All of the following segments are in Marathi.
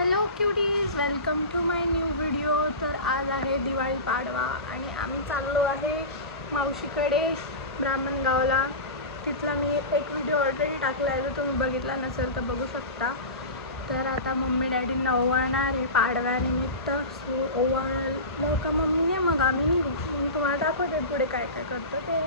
Hello cuties, welcome to my new video. तर आज आहे दिवाळी पाडवा आणि आम्ही चाललो आहे मावशीकडे ब्राह्मणगावला. तिथला मी एक व्हिडिओ ऑलरेडी टाकला आहे, जर तुम्ही बघितला नसेल तर बघू शकता. तर आता मम्मी डॅडींना ओवाळणार आहे पाडव्यानिमित्त. सो ओवाळलं का मम्मीने मग आम्ही निघू. मी तुम्हाला दाखवते पुढे काय काय करतो ते.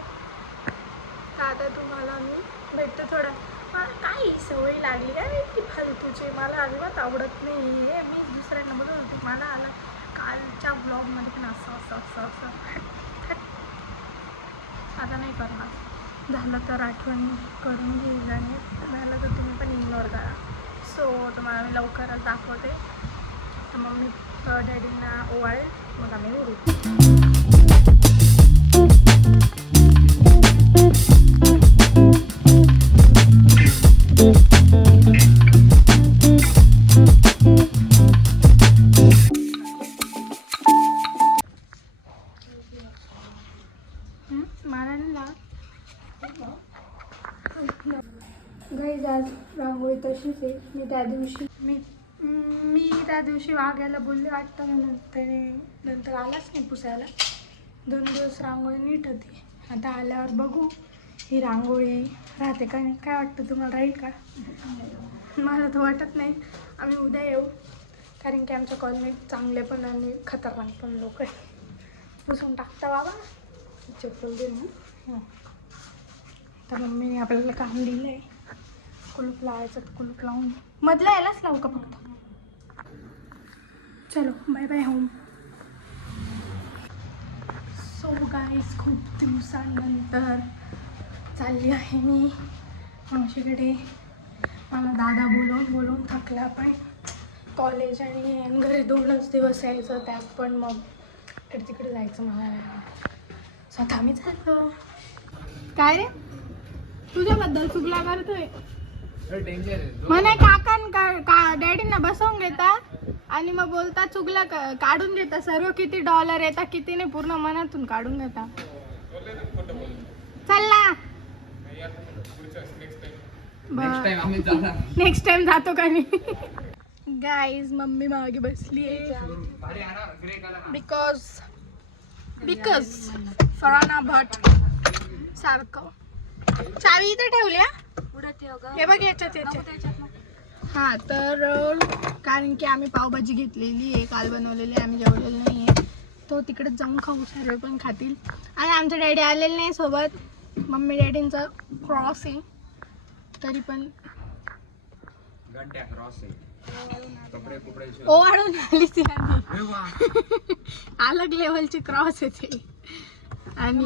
तर आता तुम्हाला मी भेटतो थोडं. मला काही सवय लागली आहे ती फालतूची, मला अजिबात आवडत नाही हे. मी दुसऱ्यांना बोलत होती, मला आला कालच्या ब्लॉगमध्ये पण असं असं असं असं आता नाही करणार. झालं तर आठवण करून घेईल आणि झालं तर तुम्ही पण इग्नोर करा. सो तुम्हाला मी लवकरच दाखवते. तर मग मी डॅडींना ओवाळेल, मग आम्ही उरू. गाईज आज रांगोळी तशीच आहे. मी त्या दिवशी वाघायला बोलले वाटतं, मग नंतर आलाच नाही पुसायला. 2 दिवस रांगोळी नीट होती. आता आल्यावर बघू ही रांगोळी राहते का नाही. काय वाटतं तुम्हाला, राहील का? मला तर वाटत नाही. आम्ही उद्या येऊ, कारण की आमच्या कॉलनीत चांगले पण आणि खतरनाक पण लोक आहेत. पुसून टाकता बाबा, चप्पल दे ना. तर मम्मीने आपल्याला काम दिलं आहे, कुलूप लावायचं. कुलूप लावून मधला यायलाच लावू का फक्त. चलो bye bye home. So guys, खूप दिवसांनंतर चालली आहे मी मावशीकडे. मला दादा बोलून थकला, पण कॉलेज आणि घरी 2च दिवस यायचं, त्यात पण मग तिकडे जायचं मला. स्वतः मी चाललो. काय रे तुझ्याबद्दल चुगला करतोय म्हणे. काका डॅडींना बसवून घेता आणि मग बोलता चुगला काढून देता. सर्व किती डॉलर येतात किती नाही, पूर्ण मनातून काढून घेता. चल ना, नेक्स्ट टाइम जातो का मी. गाईज मम्मी मागे बसली आहे बिकॉज फराना भट सारखं. चावी इथे ठेवल्या, हे बघ याच्यात. हां, तर कारण की आम्ही पावभाजी घेतलेली आहे, काल बनवलेली आहे, आम्ही जेवलेली नाही आहे. तो तिकडेच जाऊन खाऊ, सर्व पण खातील. आणि आमचे डॅडी आलेले नाही सोबत. मम्मी डॅडींचा क्रॉस आहे, तरी पण ओवाळून आली ती. अलग लेवलची क्रॉस आहे ते. आणि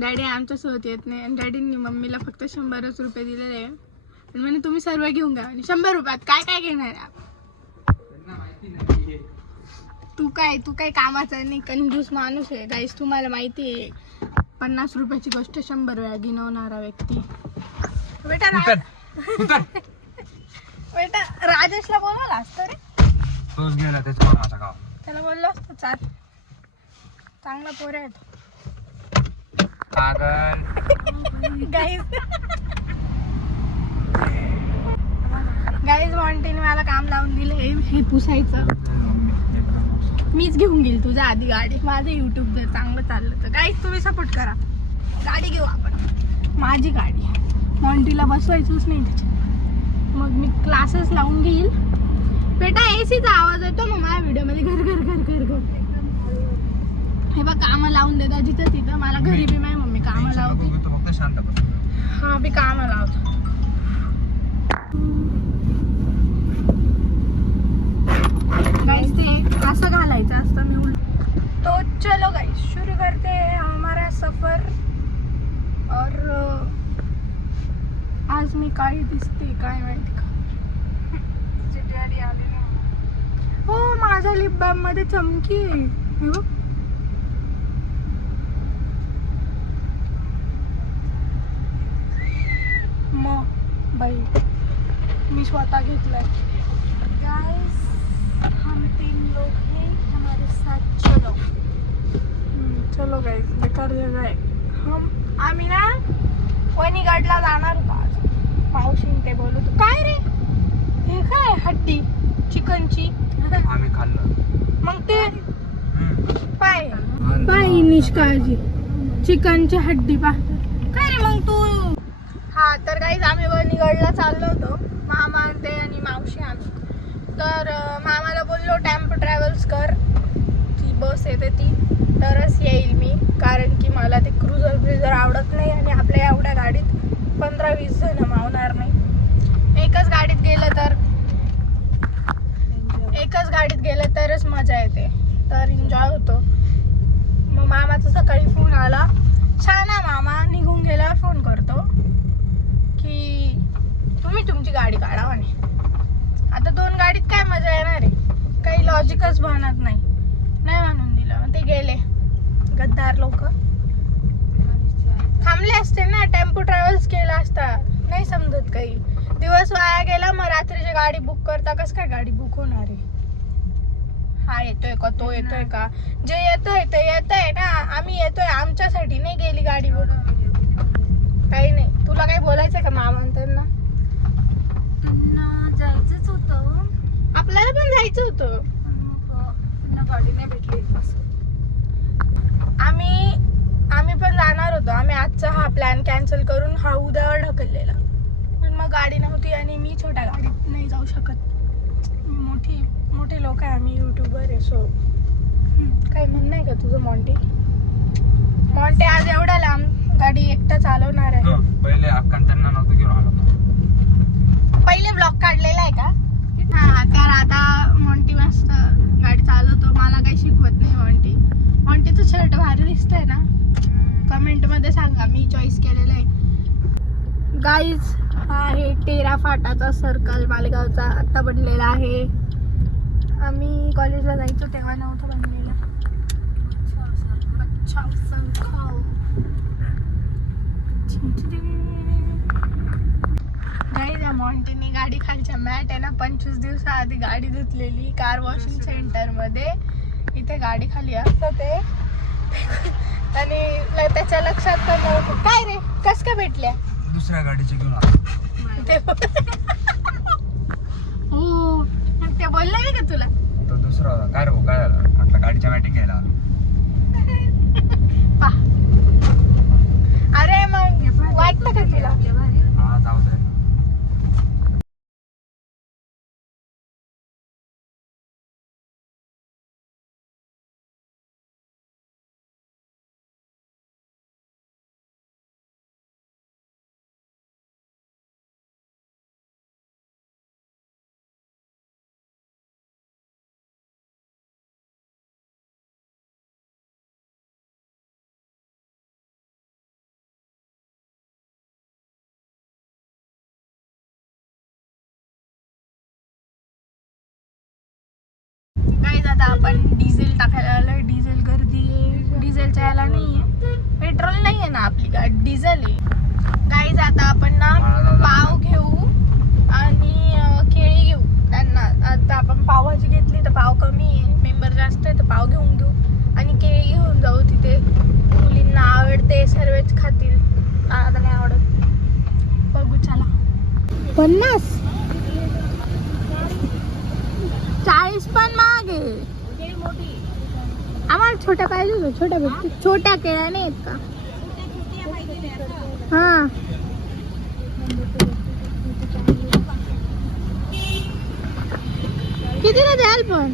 डॅडी आमच्यासोबत येत नाही. आणि डॅडींनी मम्मीला फक्त 100 रुपये दिलेले आहे. आणि म्हणे तुम्ही सर्व घेऊन घ्या. आणि 100 रुपयात काय काय घेणार आहे? तू काय कामाचा नाही, कंजूस माणूस आहे. गाईस तुम्हाला माहिती आहे, 50 रुपयाची गोष्ट 100 वेळा गिनवणारा व्यक्ती. बेटा राजेशला बोलवला असतं रे, तोच गेला त्याला बोललो असतं. चांगला पोर आहे. गाईज मॉन्टीने मला काम लावून दिलं हे पुसायचं. मीच घेऊन गेली तुझ्या आधी गाडी. माझं युट्यूब जर चांगलं चाललं तर गाईज तुम्ही सपोर्ट करा. गाडी घेऊ आपण, माझी गाडी. मॉन्टीला बसवायचंच नाही त्याच्यात. मग मी क्लासेस लावून घेईल. बेटा एसीचा आवाज येतो मग माझ्या व्हिडिओमध्ये घर घर घर घर घर. हे बघ कामं लावून देतात जिथं तिथं. मला घरी बी माझी मम्मी कामं लावते. हा बी कामं लावतो. गाइस ते असं घालायचं असतं मी उलट. तो चलो गाइस शुरू करते हैं हमारा सफर. और आज मी काय दिसते काय माहिती का. डॅडी आले ना. हो माझा लिप बाम मध्ये चमकी आहे. मग बाई मी स्वतः घेतलाय. गाइस हम 3 लोग हैं, हमारे साथ चलो. चलो गाइस, बेकार जगह आहे. आम्ही ना वणीगडला जाणार होतो आज. मावशीन ते बोलत काय रे हे काय हड्डी चिकनची. निष्काळजी चिकनची हड्डी पा काय रे मग तू. हा तर काही आम्ही वणीगडला चाललो होतो, मामा ते आणि मावशी आम्ही. तर मामाला बोललो टेम्पो ट्रॅव्हल्स कर, ती बस येते ती तरच येईल मी, कारण की मला ते क्रुझर ब्रिझर आवडत नाही आणि आपल्या एवढ्या गाडीत 15-20 जण मावणार नाही. एकच गाडीत गेलं तरच मजा येते, तर एन्जॉय होतो. मग मामाचा सकाळी फोन आला, छाना मामा निघून गेल्यावर फोन करतो की तुम्ही तुमची गाडी काढा म्हणे. आता 2 गाडीत काय मजा येणार आहे, काही लॉजिकच बनत नाही म्हणून दिलं. मग ते गेले गद्दार लोक. थांबले असते ना, टेम्पो ट्रॅव्हल्स केला असता, नाही समजत काही. दिवस वाया गेला, मग रात्रीची गाडी बुक करता कसं काय गाडी बुक होणार आहे. हा येतोय का तो येतोय का, जे येतोय ते येतंय ना, आम्ही येतोय आमच्यासाठी नाही गेली गाडी बुक. काही नाही. तुला काही बोलायचं का मामांना? त्यांना जायचंच होतं, आपल्याला पण जायचं होतं, त्यांना गाडी नाही भेटली. आम्ही पण जाणार होतो. आम्ही आजचा हा प्लॅन कॅन्सल करून हा उद्यावर ढकललेला, पण मग गाडी नव्हती आणि मी छोट्या गाडीत नाही जाऊ शकत. मोठे लोक आहे आम्ही, युट्यूबर आहे. सो काही म्हणणं आहे का तुझं मॉन्टी आज एवढ्या लांब गाडी एकटा चालवणार आहे? पहिले त्यांना नव्हतं घेऊन आलो. पहिले ब्लॉग काढलेला आहे का? हा, तर आता मॉन्टी मस्त गाडी चालवतो, मला काही शिकवत नाही. मॉन्टीचं शर्ट भारी दिसतंय ना, कमेंट मध्ये सांगा, मी चॉईस केलेलं आहे. गाईज हा आहे तेरा फाटाचा सर्कल मालेगावचा, आता बनलेला आहे. आम्ही कॉलेजला जायचो तेव्हा नव्हतं बनलेला. गाईज या मॉन्टीने गाडी खालच्या मॅट आहे ना 25 दिवसाआधी गाडी धुतलेली कार वॉशिंग सेंटर मध्ये. इथे गाडी खाली असतं ते आणि त्याच्या लक्षात पण नव्हतं. काय रे कस काय भेटल्या? दुसऱ्या गाडीचे घेऊन आलो. हो ते बोलले नाही का तुला? तो दुसरा काय रे भाऊ, काय झालं म्हटलं गाडीच्या मॅटिंग घ्यायला. अरे मग वाटतं का तुला? हा जाऊ दे. गाईज आता आपण डिझेल टाकायला आलोय. डिझेल गर्दी आहे, डिझेलच्या याला नाही आहे, पेट्रोल नाही आहे ना आपली गाडी, डिझेल आहे. गाईज आता आपण ना पाव घेऊ आणि केळी घेऊ त्यांना. आता आपण पावभाजी घेतली तर पाव कमी आहे, मेंबर जास्त आहे तर पाव घेऊन घेऊ आणि केळी घेऊन जाऊ. तिथे मुलींना आवडते, सर्वच खातील, आता नाही आवडत. बघू चला. 50 40 पण महाग आहे. आम्हाला छोट्या पाहिजे होत्या, छोट्या भेटतील. छोट्या केळ्या नाही आहेत का? हा कितीला द्याल पण?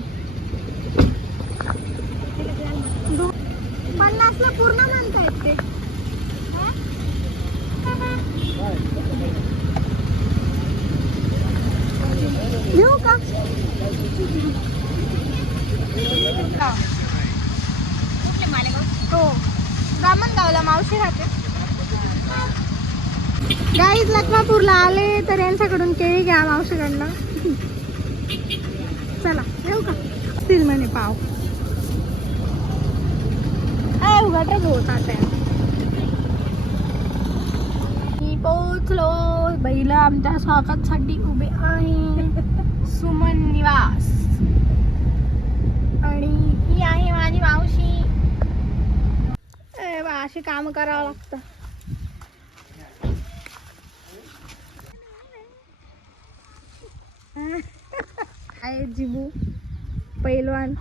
50 ला पूर्ण म्हणतायत ते. घेऊ का? हो, ब्राह्मणगावला मावशी राहते. गाईज लखमापूरला आले तर यांच्याकडून केळी घ्या मावशीकडनं. चला येऊ का? असतील म्हणे पाव. उघडच होत आता. मी पोचलो. बैल आमच्या स्वागतासाठी उभे आहे. सुमन निवास आणि ही आहे माझी मावशी. अशी काम करावं लागतं. आहे जिबू पैलवान.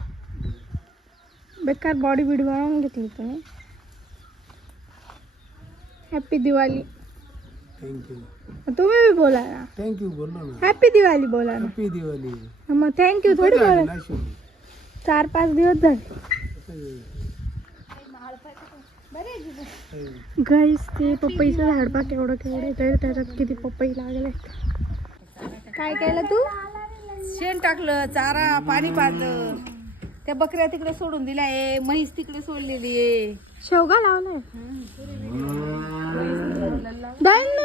बेकार बॉडी बीड बनवून घेतली तुम्ही. हॅपी दिवाळी. थँक्यू तुम्ही बी बोला ना. थँक्यू बोललो ना. हॅपी दिवाळी बोला ना. हॅपी दिवाळी. मग थँक्यू थोडी बोला. नाशिक. 4-5 दिवस झाले गाईस. ते पपईचं झाड पा केवढं केवढं तरी त्याच्यात किती पपई लागले. काय केलं तू? शेण टाकलं, चारा पाणी पाजलं, त्या बकऱ्या तिकडे सोडून दिल्या आहे, म्हैस तिकडे सोडलेली आहे. शेवगा लावलाय. धान्य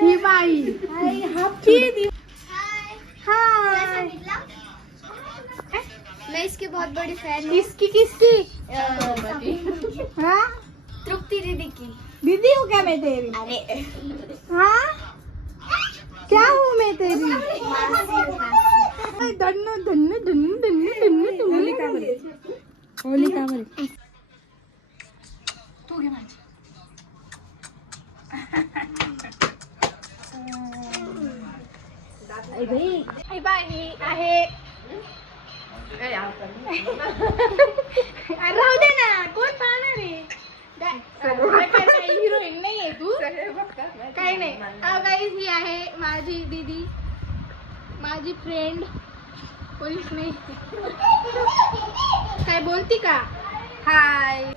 ही बाई मैं इसकी बहुत बड़ी फैन हूँ। इसकी किसकी? हाँ तृप्ति दीदी की। दीदी हूँ क्या मैं तेरी? अरे हाँ क्या हूँ मैं तेरी? मासी हूँ, मासी। धन्नो धन्नो धन्नो धन्नो धन्नो धन्नो. होली का बरे? तू घे माझी. आई बाई ही आहे. अरे राहू दे ना, कोण पाहणार आहे? हिरोईन नाही आहे तू. काही नाही. गाईज ही आहे माझी दीदी, माझी फ्रेंड. पोलीस नाही काय बोलती का? हाय.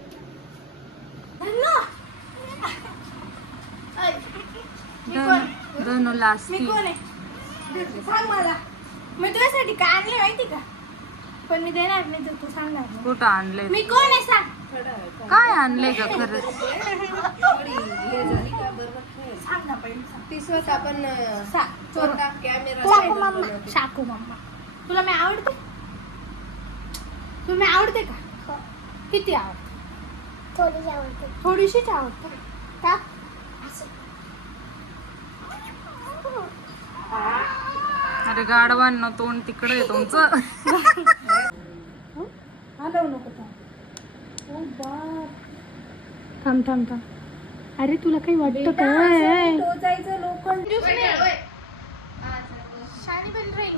धनु मी लास्टी. कोण आहे सांग मला. मी तुझ्यासाठी काय आणले माहिती का? पण मी देणार नाही तर तू सांगणार नाही. कुठं आणले? मी कोण आहे सांग. काय आणले ग खरंच? सांग ना पहिले सांग. ती स्वतः पण शाकू मम्मा. शाकू मम्मा तुला मी आवडते? तुला मी आवडते का? किती आवडते? थोड़ी आवडते. थोडीशीच आवडते का? अरे गाडवांना तोंड तिकडे आहे तुमचं. हलवू नको थांब थांब थांब. अरे तुला काही वाटतं काय? टोचायचं लोखंड. शाणी पण राहील.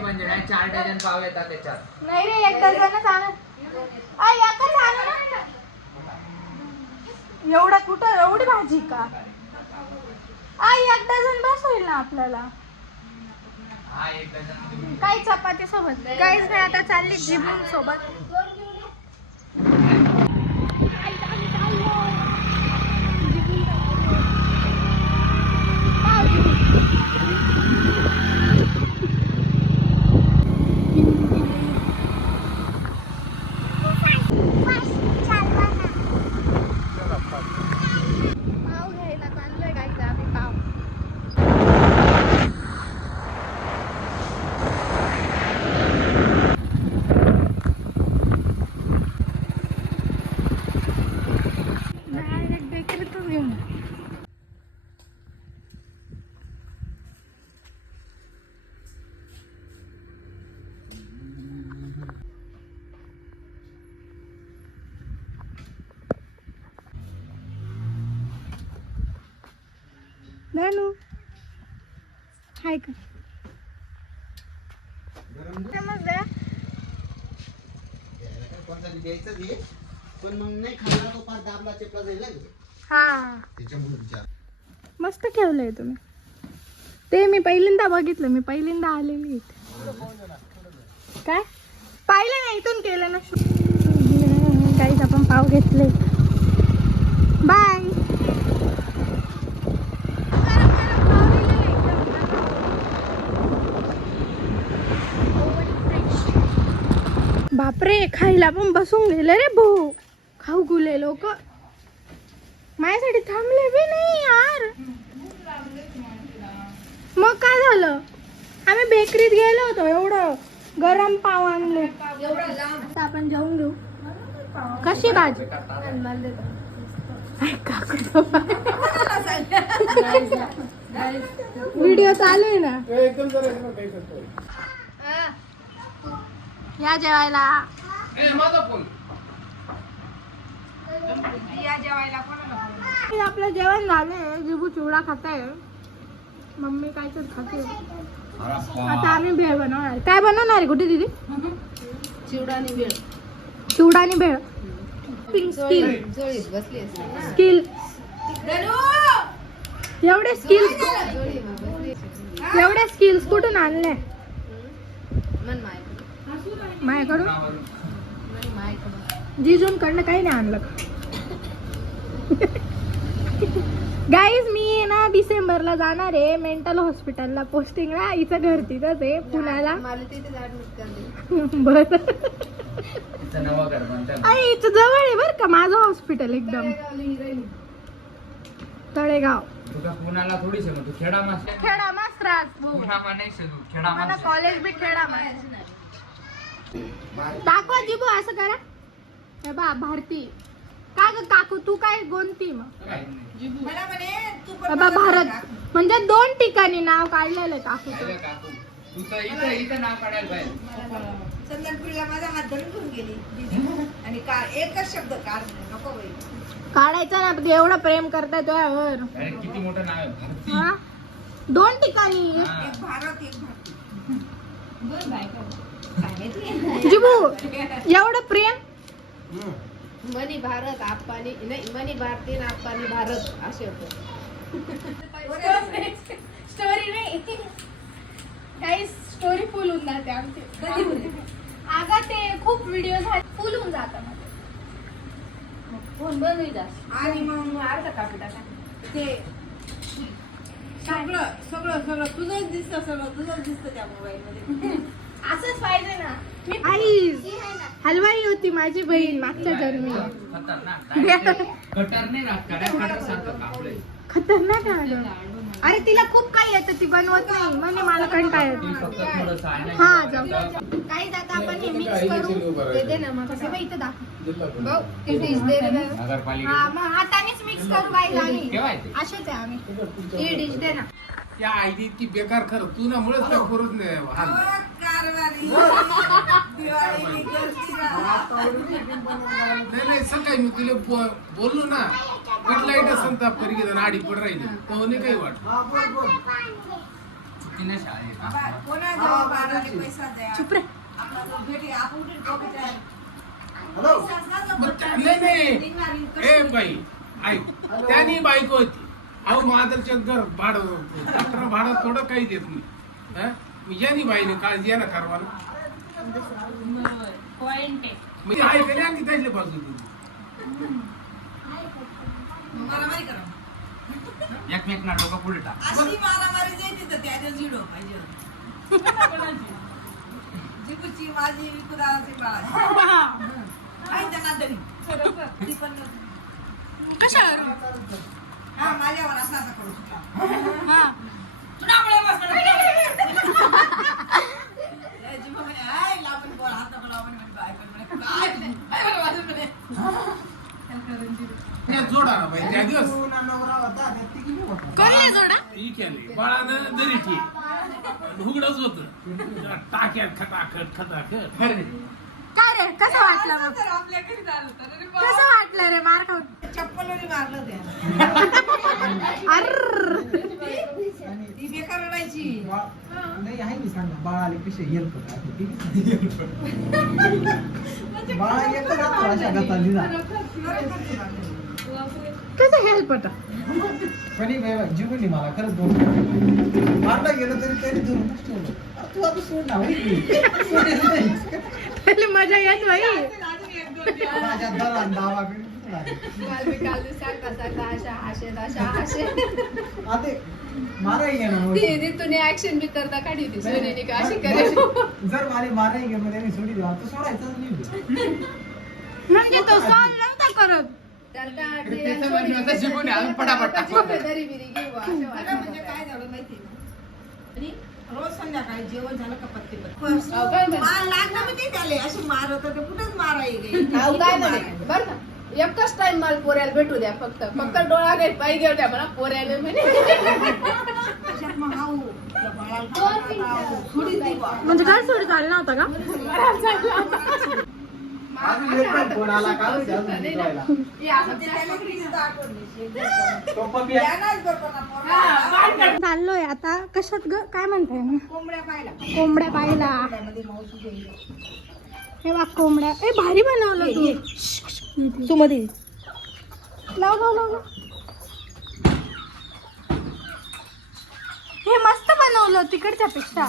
म्हणजे नाही 4 डझन पाव येतात त्याच्यात. नाही रे, एक डझनच आणा. एकच आणा ना. एवढा कुठं एवढी भाजी का? एक डझन बस होईल ना आपल्याला. हा 1 डझन. काही चपाती सोबत काहीच नाही. आता चालली जिबून सोबत. पाव घ्यायला चाललोय गाईस आम्ही. पाव डायरेक्ट बेकरीतच घेऊन. नानू हाय का? समजलं? पण मग नाही खाल्ला तो पार दाबला चेपला जाईल ना. हा त्याच्यामुळे विचार. मस्त ठेवलंय तुम्ही. ते मी पहिल्यांदा बघितलं. मी पहिल्यांदा आलेली इथे. काय पाहिलं नाही? इथून केलं ना. काहीच आपण पाव घेतले. बाय. बापरे, खायला पण बसून गेले रे भाऊ. खाऊ गुले लोक. माझ्यासाठी थांबले बी नाही यार. मग काय झालं? आम्ही बेकरीत गेलो होतो. एवढं गरम पाव आणले. आता आपण जेवून घेऊ. कशी भाजी? व्हिडिओ चालू आहे ना. या जेवायला. आपलं जेवण झालंय. जिबू चिवडा खाताय. मम्मी काय तर खाते आता आम्ही भेळ बनवणार आहे. काय बनवणार आहे कुठे दीदी? चिवडा आणि वेळ चिवडा आणि भेळ. स्किल जोळीत बसली असते. स्किल एवढे स्किल्स एवढे स्किल्स कुठून आणले? मन माझ्याकडून मायकडून जिजूंकडनं काही नाही आणलं. गाईज मी ना डिसेंबरला जाणार आहे मेंटल हॉस्पिटलला पोस्टिंगला. हिचं घर तिथंच आहे पुण्याला. मला तिथे ऍडमिट करते. बरं तिचं नवं घर म्हणतात. अरे इथं जवळ आहे बरं का माझं हॉस्पिटल एकदम. तळेगाव. तुका पुण्याला थोडीशी मग तू खेडा मास खेडा मास्त्रास पुण्यामा नाही से तू खेडा मला मास कॉलेज बी खेडा मास. दाखवा जिबू असं करा. हे बा भारती काय ग काकू तू काय कोणती मग? मला म्हणे तू बाबा भारत म्हणजे 2 ठिकाणी नाव काढलेलं आहे काकूचं. काकू तू तर इथं नाव काढायला पाहिजे. चंदनपुरीला माझा हात धरून घेऊन गेली आणि का एकच शब्द कार नको बाई. काढायचं ना ते एवढं प्रेम करताय तुझ्यावर. अरे किती मोठं नाव आहे भारती. हा 2 ठिकाणी. हा. एक भारत एक जिबू एवढं प्रेम. मनी भारत आप्पानी नाही मनी भारती आणि आप्पानी भारत असे होते. स्टोरी नाही काही स्टोरी फुल होऊन जाते आमची. अगं ते खूप व्हिडिओ फुल होऊन जातात माझे. फोन बंद होईल आणि मग अर्धा कापी टाका. ते सगळं सगळं सगळं तुझंच दिसतं सगळं तुझंच दिसतं त्या मोबाईल मध्ये. असंच पाहिजे ना. आई हलवाई होती माझी बहीण मागच्या जन्मी. खतरनाक कटर नाही राहत कटर सारखं कापलंय. खतरनाक आहे अगं. अरे तिला खूप काही येतं ती बनवत नाही म्हणजे मला कंटाळा ती येतो. फक्त थोडंसं आहे ना. हा जाऊ काही जाता आपण हे मिक्स करू. ते दे ना मग कसं बाई इथं दाखव. भाऊ ते डिश दे रे. नगरपालिका हा मग हातानेच मिक्स करू काही झाली. केव्हा येते? असेच आहे आम्ही. ही डिश दे ना. त्या आयडी इतकी बेकार खरं तू ना मुळेच काय करूच नाही हाल. नाही सकाळी मी तुला बोललो ना लाईट संताप करी घेतो आडी पड राहिली तो नाही काही वाटत. चुकीने शाळेत. चुप रे. नाही ए बाई ऐक त्यानी बायको होती. अहो मादरच्या घर भाडं भाडं थोडं काही देत नाही. हं? मग यानी बाईने काळजी आहे ना करवाला. म्हणजे ऐकले आणि त्याच्या बाजूला एकमेकांना डोकं पुढे टाक. अशी मारामारी जायची तर त्या दिवस व्हिडिओ पाहिजे. जिबूची माझी विकुदाची बाळाची. आहे त्यांना तरी. ती पण कशावर? हा माझ्यावर असा असा करू शकता. हा तुझ्यामुळे बसणार. जिबू म्हणे हाय लावून बोल हात लावून म्हणे बाय पण म्हणे काय वाजून म्हणे. जोडा ना बाई त्या दिवस कोणला जोडा? ही केली बाळानं दरी ठीक उघडच होत टाक्यात खटाखट खटाखट. काय रे कसं वाटलं मग? तर आपल्या घरी झालं तर अरे बाप. कसं वाटलं रे मार खाऊन? चप्पलने मारलं त्या. अर्र ती बेकार रडायची. नाही आहे मी सांगा बाळाला कसे हेल्प बाळा एकच राहतो अशा गताली ना. कसं हेल्प होता? पण जीवनी मला खरंच दोन मारला गेलं तरी तरी धरूनच ठेवलं. तू आता सोड ना सोडेल नाही. पहिले मजा येत बाई. माझ्या दरान दावाकडे काल सारखा सारखा अशा हाशेत अशा हाशे. आता माराही घेणं ती तुने ऍक्शन भी करता काढी होती सोनीने का अशी करे. जर मला माराही घेणं त्यांनी सोडी दिला तर सोडायचंच नाही. म्हणजे तो सॉल्व नव्हता करत. त्याचं म्हणजे आता शिकून अजून पटापट टाकून द्या. म्हणजे काय झालं माहिती आणि रोज संध्याकाळी जेवण झालं का पत्ते लागलं मी ते त्याले अशी मार होतं ते कुठेच माराई गई. बर ना एकच टाइम मला पोऱ्याला भेटू द्या फक्त डोळा काही पाय घेऊ द्या मला पोऱ्याला म्हणे. म्हणजे काय सोडी झाली नव्हता का? फोन आला का तो पण चाललोय आता कशात ग काय म्हणताय ना कोंबड्या पाहिला कोंबड्या पाहिला मध्ये मावशी गेली. हे बघ कोंबड्या ए भारी बनवलं तू तू मध्ये लाव लाव लाव लाव. हे मस्त बनवलं तिकडच्या पेक्षा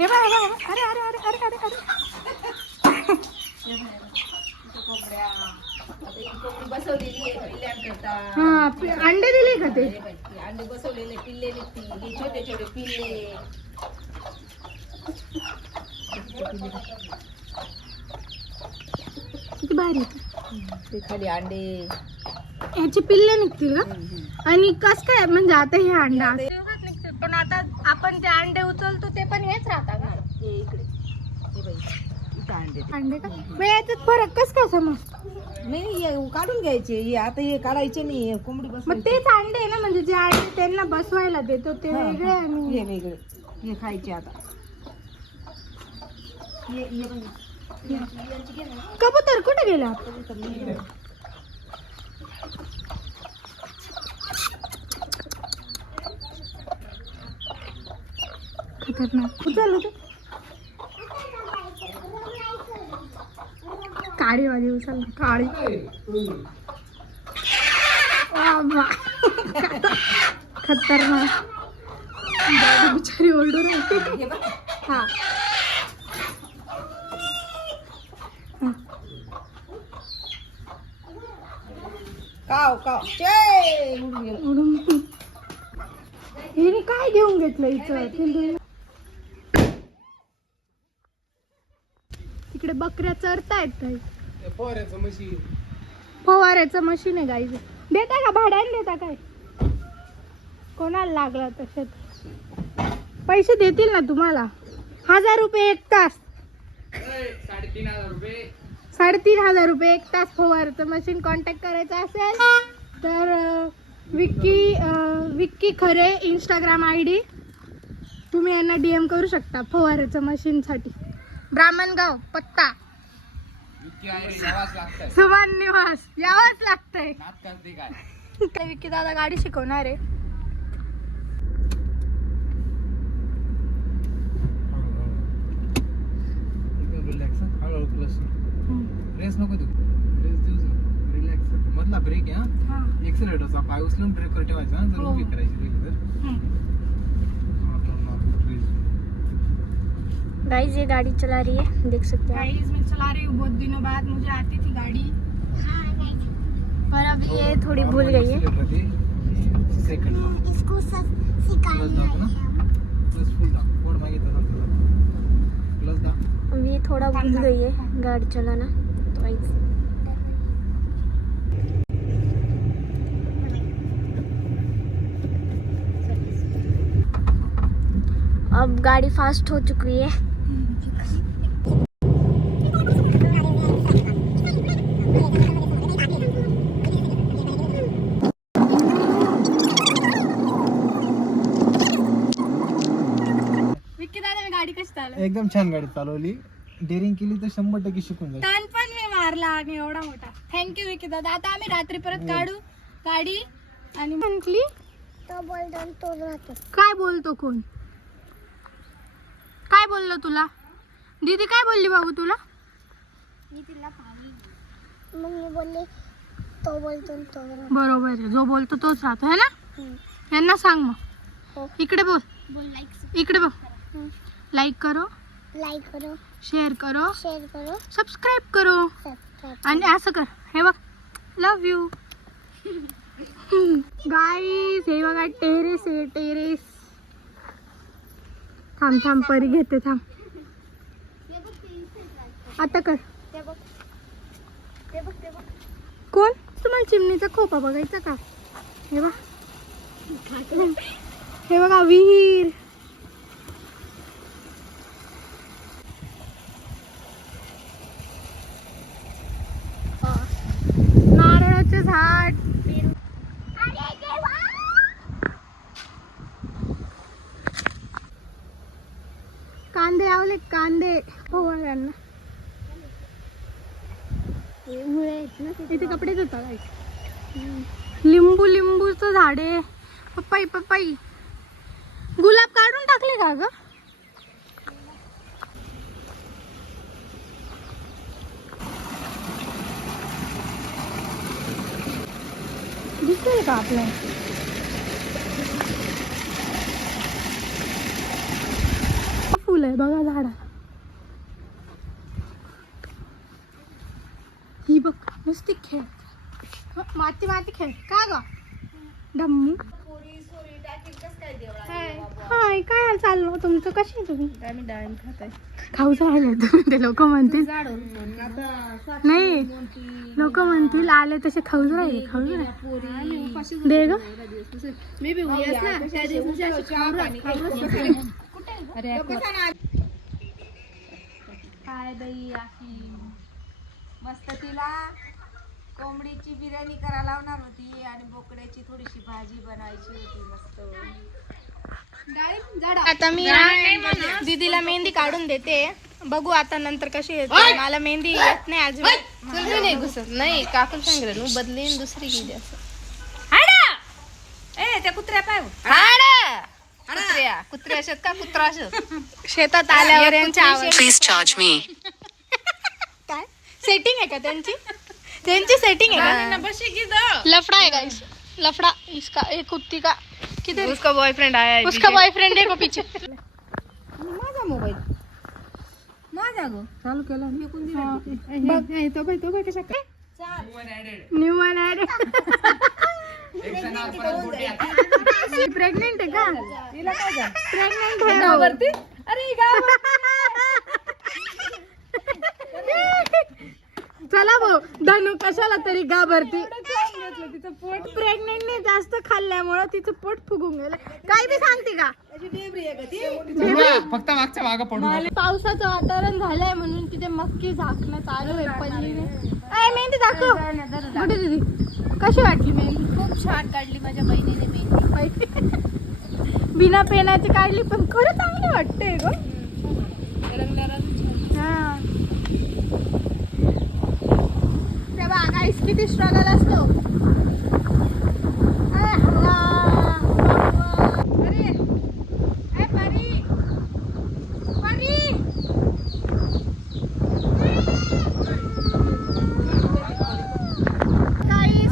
हे बघ हे बघ अरे अरे अरे अरे अरे अरे कोंबड्या आता ही कोंबडी बसवलेली आहे पिल्ल्यांकरता. हा अंडे दिले का ते अंडे बसवलेले पिल्ले निघतील हे छोटे छोटे पिल्ले. किती भारी ते खाली अंडे ह्याची पिल्ले निघतील का आणि कस काय म्हणजे आता हे अंडा निघतील पण आता आपण ते अंडे उचलतो ते पण हेच राहतात का हे इकडे हे बाई इथं अंडे अंडे का मग याच्यात फरक कस काय समज नाही हे काढून घ्यायचे हे आता हे काढायचे नाही हे कोंबडी मग बसवायची. तेच अंडे आहे ना म्हणजे जे अंडे त्यांना बसवायला देतो ते हा, वेगळे हा. आणि हे वेगळे हे खायचे आता हे बघ. कबूतर कुठे गेला खतरनाक उचल उचल. काळी वाली उचल काळी वा. खतरनाक दादी बिचारी ओरडू राहिली हे बघ हा काव काव जय उडून गेलं. उडून हिने काय घेऊन घेतलं इथं तिकडे बकऱ्या चरतायत काही ते पोऱ्याचं मशीन फवाऱ्याचं मशीन आहे गाईचं देता का भाड्याने देता काय कोणाला लागला तशात पैसे देतील ना तुम्हाला 1000 रुपये 1 तास 3,500 रुपये 3,500 रुपये 1 तास फवारचं मशीन कॉन्टॅक्ट करायचं असेल तर विक्की खरे इंस्टाग्राम ID तुम्ही यांना DM करू शकता फवाराचं मशीनसाठी ब्राह्मणगाव पत्ता इतकी आहे रे, यावाच लागतंय सुमान निवास यावंच लागतंय नात करते काय विक्की दादा गाडी शिकवणार आहे रिलॅक्स हळूहळू क्लच रेस नको देऊ रेस देऊ रिलॅक्स मधला ब्रेक आहे हा एक्सेलरेटरचा पाय उचलून ब्रेकवर ठेवायचा हा, जर उभी करायची रेग्युलर गाइस ये गाड़ी चला रही है देख सकते हैं गाइस मैं चला रही हूँ बहुत दिनों बाद मुझे आती थी गाड़ी पर अभी ये थोड़ी भूल गई है सेकंड इसको सब प्लस दाब ना प्लस फुल दाब बोर्ड मागितलं प्लस दाब अभी ये थोड़ा भूल गई है गाड़ी चलाना तो गाइस अब गाड़ी फास्ट हो चुकी है विक्की दादा मी गाडी कशी चालवली एकदम छान गाडी चालवली डेअरिंग केली तर 100% शिकून जाईल टर्न पण मी मारला आणि एवढा मोठा थँक्यू विक्की दादा आता आम्ही रात्री परत काढू गाडी आणि म्हटली तो बोलतो तो राहतो काय बोलतो कोण काय बोललो तुला दीदी काय बोलली बाबू तुला मी तिला पाणी मग मी बोलले तो बोलतो तो राहतो बरोबर आहे जो बोलतो तोच राहतो है ना यांना सांग मग हो. इकडे बोल बोल लाइक इकडे बघ लाईक करो करो शेअर करो शेयर करो सबस्क्राईब करो सब्सक्राइब आणि असं कर हे बघ लव यू गाईस हे बघा टेरेस आहे टेरेस थांब थांब परी घेते थांब आता कर ते बघ कोण तुम्हाला चिमणीचा खोपा बघायचा का हे बघ हे बघा विहीर नारळाचे झाड कांदे आवले कांदे फवाऱ्यांना इथे कपडे धुता लिंबूचं झाड आहे पपई गुलाब काढून टाकले का ग? दिसतंय का आपल्याला? फुल आहे बघा झाडा. ही बघ नुसती खेळ. माती माती खेळ का ग डम्मू? हाय काय हाल चाललं तुमचं? कशी आहे तुम्ही? आम्ही डाळिंब खाताय. खाऊच राहिलं तुम्ही. ते लोक म्हणतील नाही, लोक म्हणतील आले तसे खाऊच राहिले. खाऊच राहिले दे ग. मी बी उद्याच ना त्या दिवशी अशी काय बाई अशी मस्त तिला कोंबडीची बिर्याणी करायला लावणार होती आणि बोकड्याची थोडीशी भाजी बनायची होती मस्त. आता मी दीदीला मेहंदी काढून देते. बघू आता नंतर कशी येते. मला मेहंदी येत नाही अजून. नाही घुसत नाही. काकून सांगितलं तू बदलीन दुसरी गेली असं. ए त्या कुत्र्या पाय कुत्र्या असत का कुत्रा असत शेतात आल्यावर यांच्या आवाज. Please charge me. काय सेटिंग आहे का त्यांची? त्यांची सेटिंग आहे का? बशी की लफड़ा है गाइस, लफड़ा. इसका एक कुत्ती का किधर? उसका बॉयफ्रेंड आया है. उसका बॉयफ्रेंड देखो पीछे. माझा मोबाईल माझा गो चालू केला मी कोण बघ तो भाई कशा काय न्यू वन ऍड. प्रेग्नेंट आहे का? तिला काय झालं? प्रेग्नेंट आहे. गावावरती? अरे चला भाऊ धनु कशाला तरी घाबरती. तिचं पोट प्रेग्नेंट नाही, जास्त खाल्ल्यामुळे तिचं पोट फुगून गेलं. काय बी सांगते का? फक्त मागच्या मागं पडू. पावसाचं वातावरण झालंय म्हणून तिथे मक्की झाकणं चालू आहे पल्लीने. काय मेहंदी दाखव कुठे दीदी. कशी वाटली मेहंदी? खूप छान काढली माझ्या बहिणीने मेहंदी. बिना पेनाची काढली पण खरं चांगली वाटते ग. हा तेव्हा गाईस किती स्ट्रगल असतो.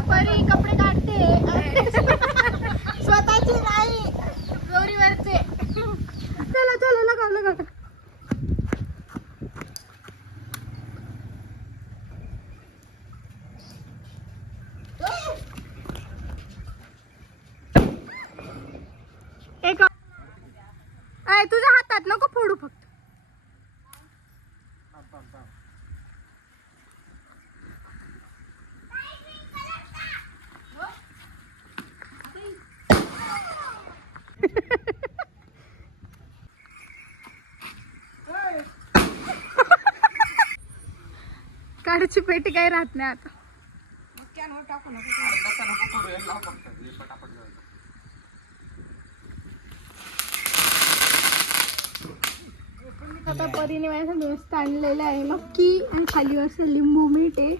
परी कपडे काढते स्वतःची नाही दोरीवरचे. चला चला लगा. एक तुझ्या हातात नको फोडू फक्त. काढीची पेटी काही राहत नाही आता. आता परीने माझ्यासाठी मस्त आणलेलं आहे मक्की आणि खाली असं लिंबू मीठ आहे.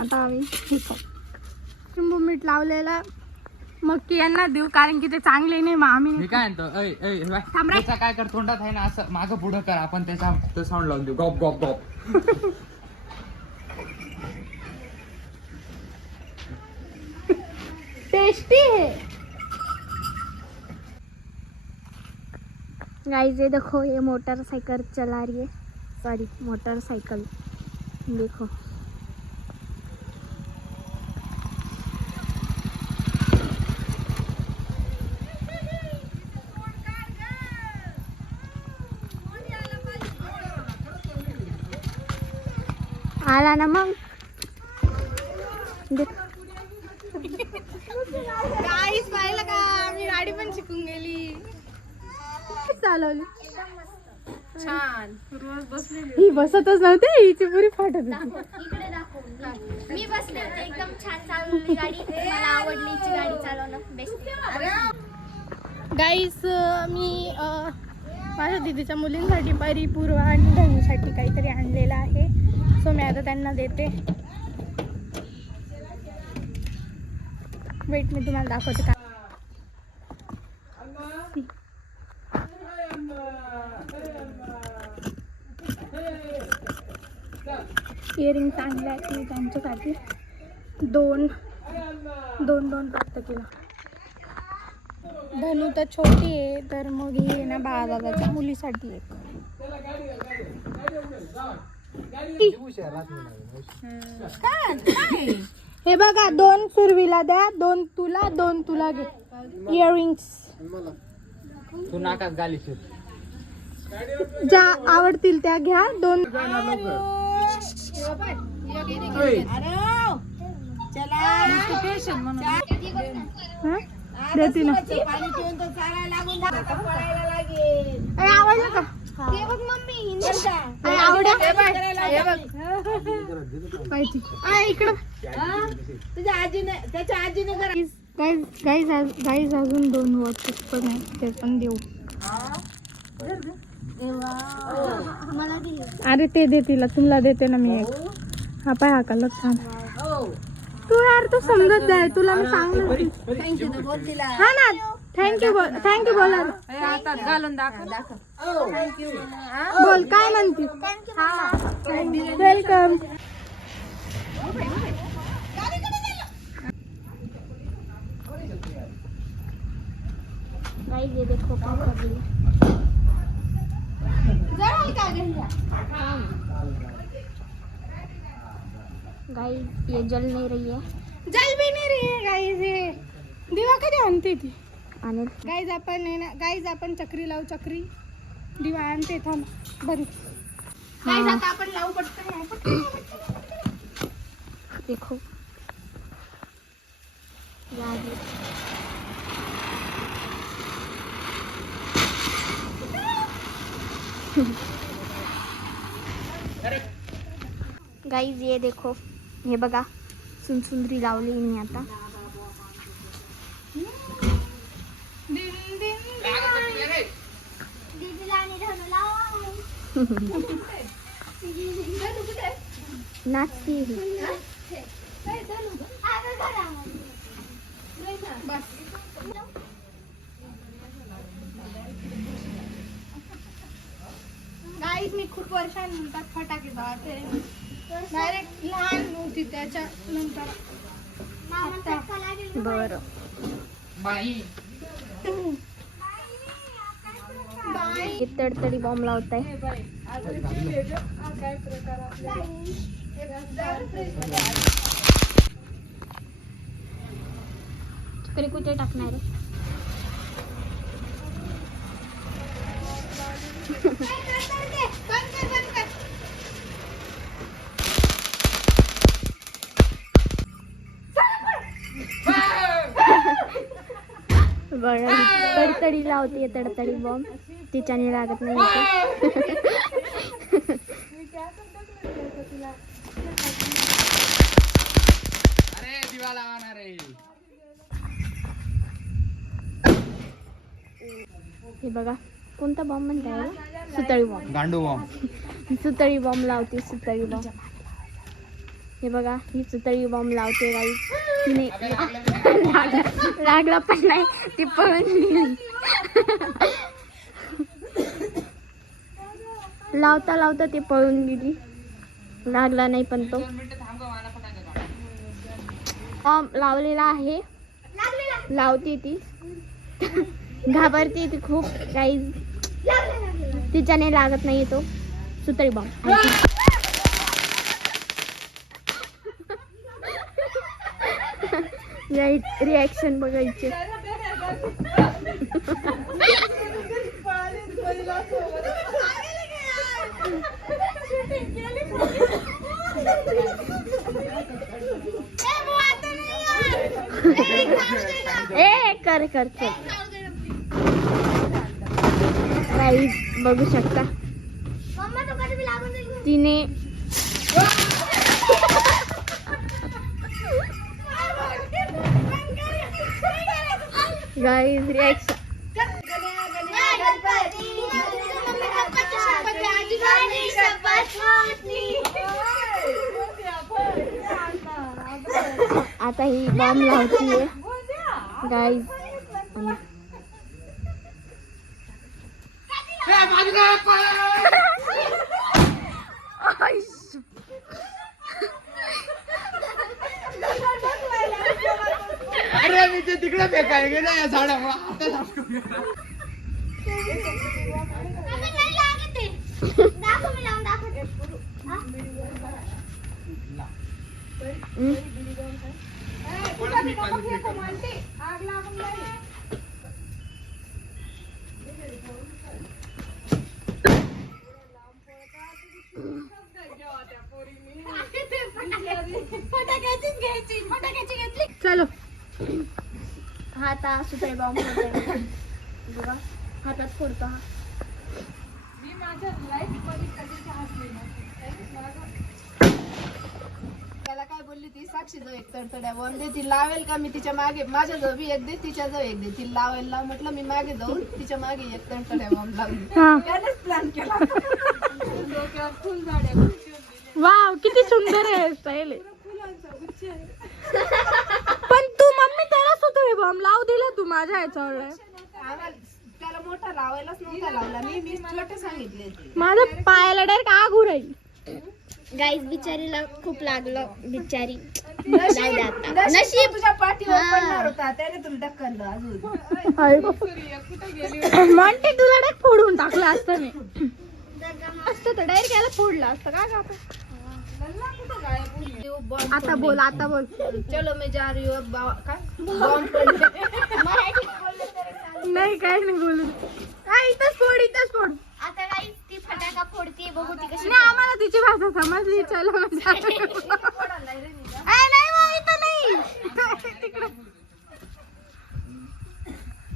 आता आम्ही हे लिंबू मीठ लावलेला मक्की यांना देऊ कारण की ते चांगले नाही. मग आम्ही काय म्हणतो काय कर तोंडात आहे ना असं मागं पुढं कर आपण त्याचा साऊंड लावून देऊ गॉप गॉप गॉप. टेस्टी है गाइस. ये देखो ये मोटरसाइकिल चला रही है. सॉरी मोटरसाइकिल देखो. आला ना मग. गाईस पाहिलं का आम्ही गाडी पण शिकून गेली. चालवली छान रोज बसलेली. ही बसतच नव्हती. हिची पुरी फाटत होती. इकडे दाखव. मी बसले होते एकदम छान चालवली गाडी. मला आवडली हिची गाडी चालवणं बेस्ट. गाईस मी माझ्या दीदीच्या मुलींसाठी परी पूर्वा आणि धनुसाठी काहीतरी आणलेलं आहे. सो मी आता त्यांना देते. वेट मी तुम्हाला दाखवते का. इयरिंग चांगले आहेत मी त्यांच्यासाठी दोन प्राप्त केला. धनू तर छोटी आहे तर मग ही ना बाळादादाच्या मुलीसाठी एक. हे बघा 2 सुरवीला द्या, 2 तुला घे इयरिंग्स. तू नाकात गाली ज्या आवडतील त्या घ्या. 2 देते ना. आवडलं का? इकडं तुझ्या आजीने त्याच्या आजीने गाईज अजून 2 वॉचेस पण आहेत ते पण देऊ. अरे ते दे तिला, तुला देते ना मी एक. हा पाय हा कलर छान. तू यार तू समजत जाय, तुला मी सांगलं. हा ना थँक्यू बोला. घालून दाखव. बोल काय म्हणते. वेलकम. गाइस ये देखो क्या कर रही है. गाइस ये जल नहीं रही है. जल भी नाही रे गाईज. हे दिवा कधी आणते ती. आणि गाईज आपण चक्री लावू. चक्री दिवा आणते थांब बरी. गाईज आता आपण लावू पटकन. देखो गाइस ये देखो, हे बघा सुनसुंदरी लावली मी आता. नाचती गाईज मी खूप वर्षांनंतर फटाके जाळते. डायरेक्ट लहान नव्हती त्याच्या नंतर. बर. तडतडी बॉम्ब लावताय. चिकरी कुठे टाकणार आहे. बघा तडतडी लावते. तडतडी बॉम्ब तिच्याने लागत नाही. अरे दिवा लावणार आहे. हे बघा कोणता बॉम्ब म्हणताय. सुतळी बॉम्ब. गांडू बॉम्ब. सुतळी बॉम्ब लावते. सुतळी बॉम्ब. हे बघा ही सुतळी बॉम्ब लावते. गाई तिने लागला पण नाही. ती पळून गेली. लावता लावता ती पळून गेली. लागला नाही पण तो बॉम्ब लावलेला आहे. लावते ती. घाबरते ती खूप. गाईज तिच्याने लागत नाही तो सुतळी बॉम्ब. रिॲक्शन बघायचे. ए कर कर कर. गाईज बघू शकता तिने गाईज रिॲक्शन. आता ही बॉम्ब लावतीये गाईज. दिवाळीचे तिकडे फेकायला गेलं या झाडामुळे आता अगं नाही लागत आहे. दाखव मी लावून दाखवते. हा? फटाक्याचीच घ्यायची. फटाक्याची घेतली. चलो हा आता सुतळे बॉम्ब फोडतोय. बघा हातात फोडतो हा. त्याला काय बोलली ती साक्षी जो एक तडतड्या बॉम्ब दे ती लावेल का मी तिच्या मागे माझ्या जवळ बी एक दे तिच्या जवळ एक दे ती लावेल लाव म्हटलं मी मागे जाऊन तिच्या मागे एक तडतड्या बॉम्ब लावली हा त्यानेच प्लॅन केला डोक्यावर फुल झाडे वाव किती सुंदर आहे स्टाईल पण तू मम्मी त्याला सुतळे बॉम्ब लावू दिला तू माझ्या ह्याच्यावर आम्हाला त्याला मोठा लावायलाच नव्हता लावला मी छोटे सांगितले ते माझ्या पायाला डायरेक्ट आग उराई गाईस बिचारीला खूप लागलं बिचारी. जाऊ दे आता. नशीब तुझ्या पाठीवर हा. पडणार होता त्याने तुला ढकललं अजून म्हणते तुला डायरेक्ट फोडून टाकलं असतं मी असतं तर डायरेक्ट याला फोडलं असतं का आपण आता बोल आता बोल चलो मैं जा रही हूँ काय बॉम्ब पडले मराठीत बोललं तरी चालेल. नाही काय नाही बोलू इथंच फोड इथंच फोड आता गाईस ती फटाका फोडते बघू ती कशी नाही आम्हाला तिची भाषा समजली चलो मजा नाही बा, इथं नाही तिकडे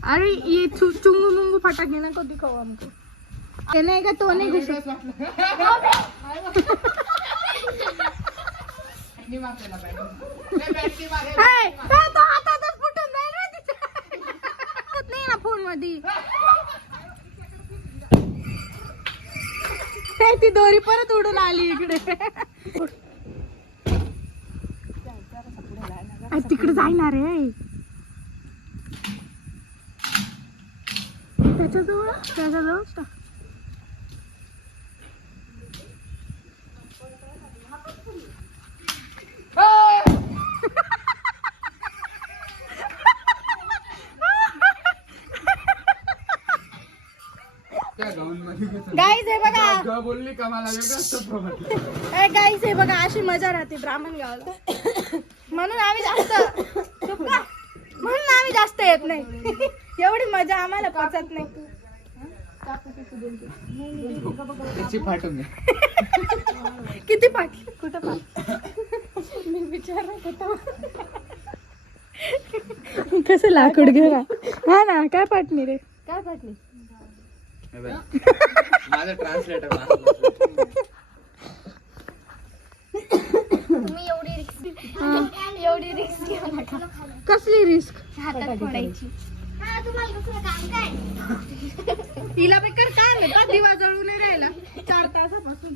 अरे ये चुंगू मुंगू फटाके ना कधी खाऊ आमको ते नाही का तो नाही घुसत हाय, तो हातातच फुटून जाईल रे तिच्या. नाही ना फोन मध्ये ती दोरी परत उडून आली इकडे तिकडे जाणार आहे त्याच्याजवळ गाईज हे बघा बोलली का मला वेगळं गाईज हे बघा अशी मजा राहते ब्राह्मण गावाला म्हणून आम्ही जास्त येत नाही एवढी मजा आम्हाला पचत नाही त्याची फाटून घे. किती पाटली कुठं पाटली मी विचारत होतो कसं लाकूड घेऊन हा ना काय पाटणी रे काय पाटणी माझं ट्रान्सलेटर तुम्ही एवढी रिस्क घेऊ नका. कसली रिस्क हातात फोडायची. हा तुम्हाला दुसरं काम काय? हिला बेकर काय म्हणतात दिवा जळू नाही राहिला 4 तासापासून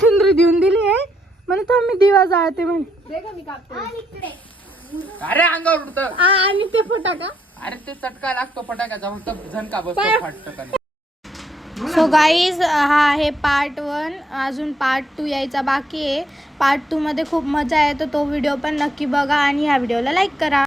सुंदरी देऊन दिली आहे म्हणून मी दिवा जाळते म्हणे आणि इकडे अरे अंगावर उडत आणि ते फटाका अरे ते चटका लागतो फटाक्याचा फक्त झणका बसतो फाटत सो गाईज हा आहे पार्ट 1 अजून पार्ट 2 यायचा बाकी आहे पार्ट 2 मध्ये खूप मजा आहे तर तो व्हिडिओ पण नक्की बघा आणि ह्या व्हिडिओला लाईक करा.